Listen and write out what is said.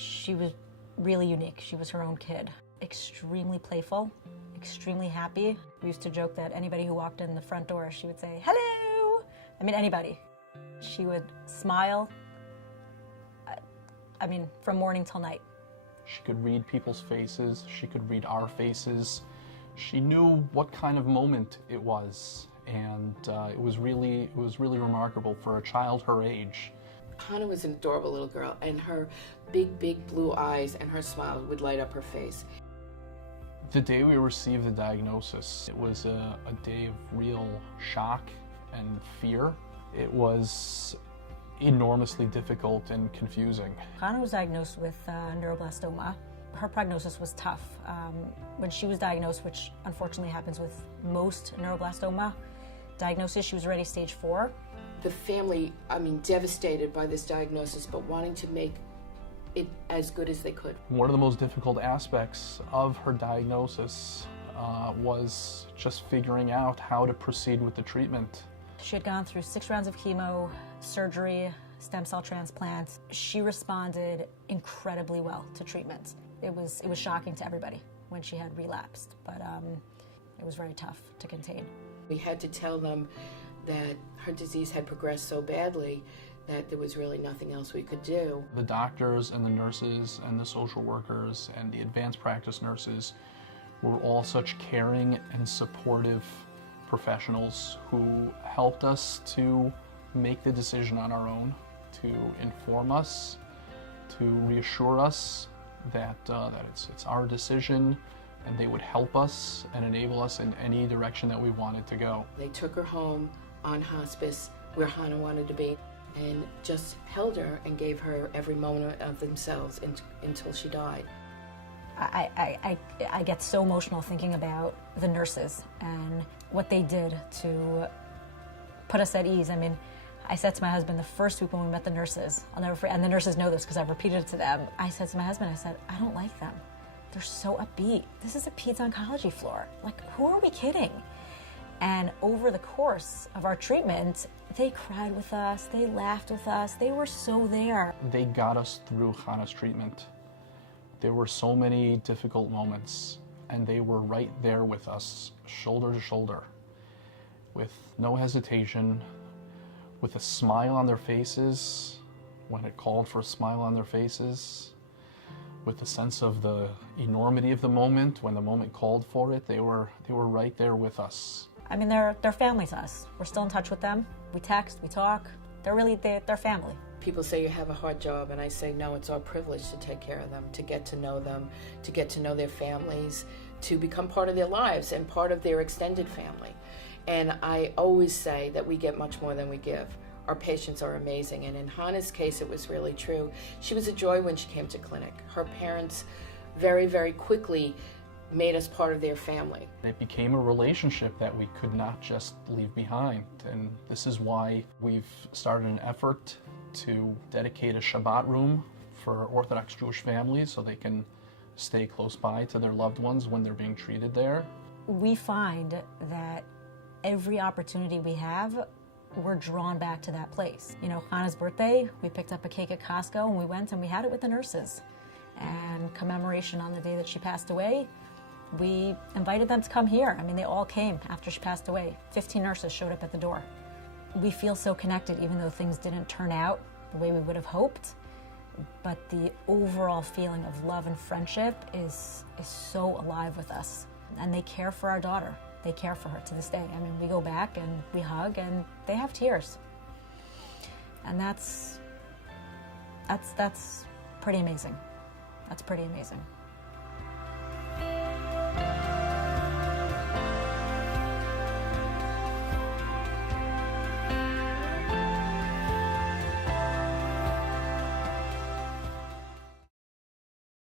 She was really unique. She was her own kid. Extremely playful, extremely happy. We used to joke that anybody who walked in the front door, she would say, "Hello!" I mean, anybody. She would smile, from morning till night. She could read people's faces. She could read our faces. She knew what kind of moment it was, and it was really remarkable for a child her age. Chana was an adorable little girl, and her big blue eyes and her smile would light up her face. The day we received the diagnosis, it was a day of real shock and fear. It was enormously difficult and confusing. Chana was diagnosed with neuroblastoma. Her prognosis was tough. When she was diagnosed, which unfortunately happens with most neuroblastoma diagnoses, she was already stage 4. The family, devastated by this diagnosis, but wanting to make it as good as they could. One of the most difficult aspects of her diagnosis was just figuring out how to proceed with the treatment. She had gone through 6 rounds of chemo, surgery, stem cell transplants. She responded incredibly well to treatment. It was shocking to everybody when she had relapsed, but it was very tough to contain. We had to tell them that her disease had progressed so badly that there was really nothing else we could do. The doctors and the nurses and the social workers and the advanced practice nurses were all such caring and supportive professionals who helped us to make the decision on our own, to inform us, to reassure us that it's our decision, and they would help us and enable us in any direction that we wanted to go. They took her home on hospice where Chana wanted to be and just held her and gave her every moment of themselves until she died. I get so emotional thinking about the nurses and what they did to put us at ease. I said to my husband the first week when we met the nurses, I'll never forget, and the nurses know this because I've repeated it to them, I said to my husband, I don't like them. They're so upbeat. This is a peds oncology floor. Like, who are we kidding? And over the course of our treatment, they cried with us, they laughed with us, they were so there. They got us through Chana's treatment. There were so many difficult moments, and they were right there with us, shoulder to shoulder, with no hesitation, with a smile on their faces when it called for a smile on their faces, with a sense of the enormity of the moment when the moment called for it. They were right there with us. They're family to us. We're still in touch with them. We text, we talk. They're family. People say you have a hard job, and I say no, it's our privilege to take care of them, to get to know them, to get to know their families, to become part of their lives and part of their extended family. And I always say that we get much more than we give. Our patients are amazing, and in Chana's case, it was really true. She was a joy when she came to clinic. Her parents very quickly made us part of their family. It became a relationship that we could not just leave behind, and this is why we've started an effort to dedicate a Shabbat room for Orthodox Jewish families so they can stay close by to their loved ones when they're being treated there. We find that every opportunity we have, we're drawn back to that place. Chana's birthday, we picked up a cake at Costco and we went and we had it with the nurses. And commemoration on the day that she passed away, we invited them to come here. They all came after she passed away. 15 nurses showed up at the door. We feel so connected even though things didn't turn out the way we would have hoped. But the overall feeling of love and friendship is so alive with us. And they care for our daughter. They care for her to this day. We go back and we hug and they have tears. And that's pretty amazing. That's pretty amazing.